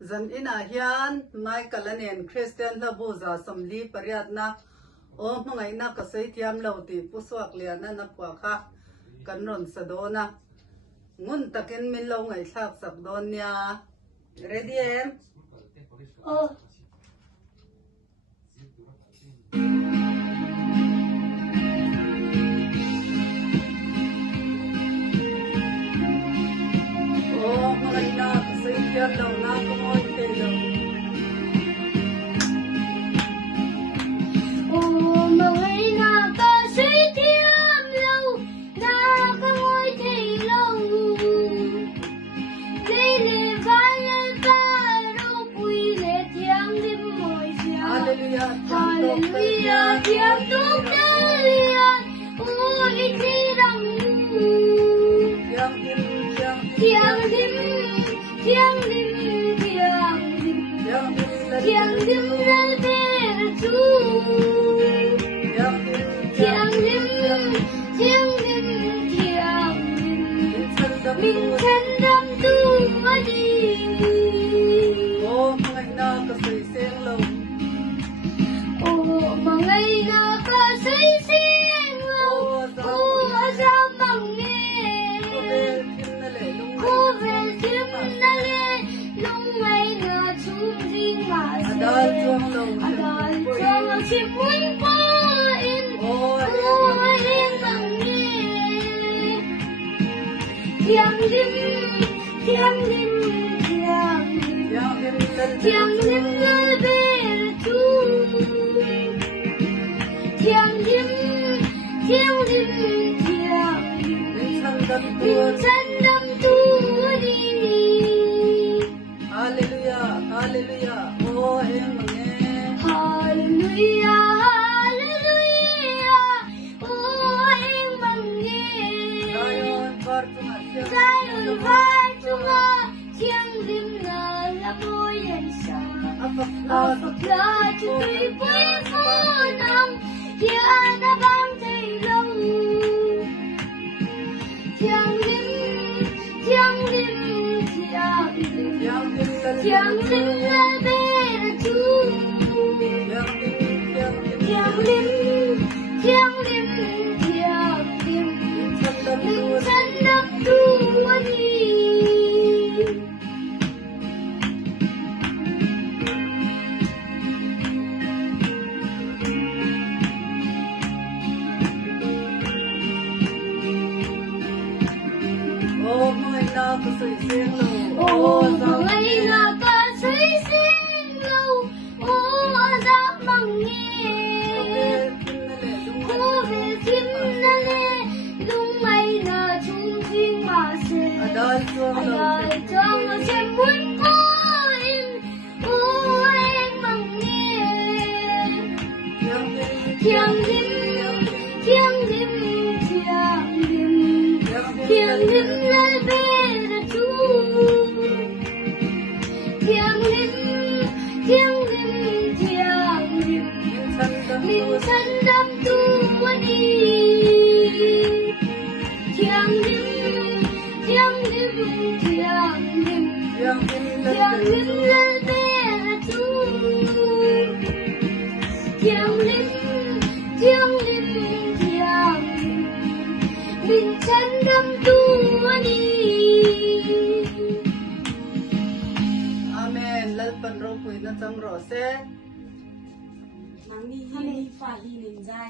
Zan ina hian mai kalanen Christian la boza samli pariat na o mangai na kasai thiam lauti puswak liana na kwa kha kanron sadona ngun takin min lo ngai thak sak don nia ready em Oh. o mangai na kasai thiam lo na ko moi te lo Hallelujah, thiam tuk lian, ôi thi đam thiam lim thiam lim la be chu thiam lim min thân đam tu ma đi o mangai na kasai seng lo mangai na ka sai sing lo o za mang nghe cô về tim na le lung mai na chung ding ma se adal chuang chi mun pa in o in mang nghe thiam lim la be chu thiam lim chân đam tu đi Hallelujah hallelujah o em mangai Hallelujah hallelujah ôi em mừng nghe Zion vai chunga thiang lim la môi đèn sa Phật la chúng tôi với phu nam kia đã bám thầy lâu thiang lim la be chu thiang lim chân đắp tu đi o mangai na kasai seng lo mangai na ka sai sing lo o za mang nghe cô về tim na le lung mai na chung ding ma se adal trong se muốn có in o em mang nghe thiam lim la be chu thiam lim min thân đam tu đi thiam lim la be chu thiam lim min thân đam tu đi amen lalpan ro pui na chang ro se Nang ni hi fa hi nin jai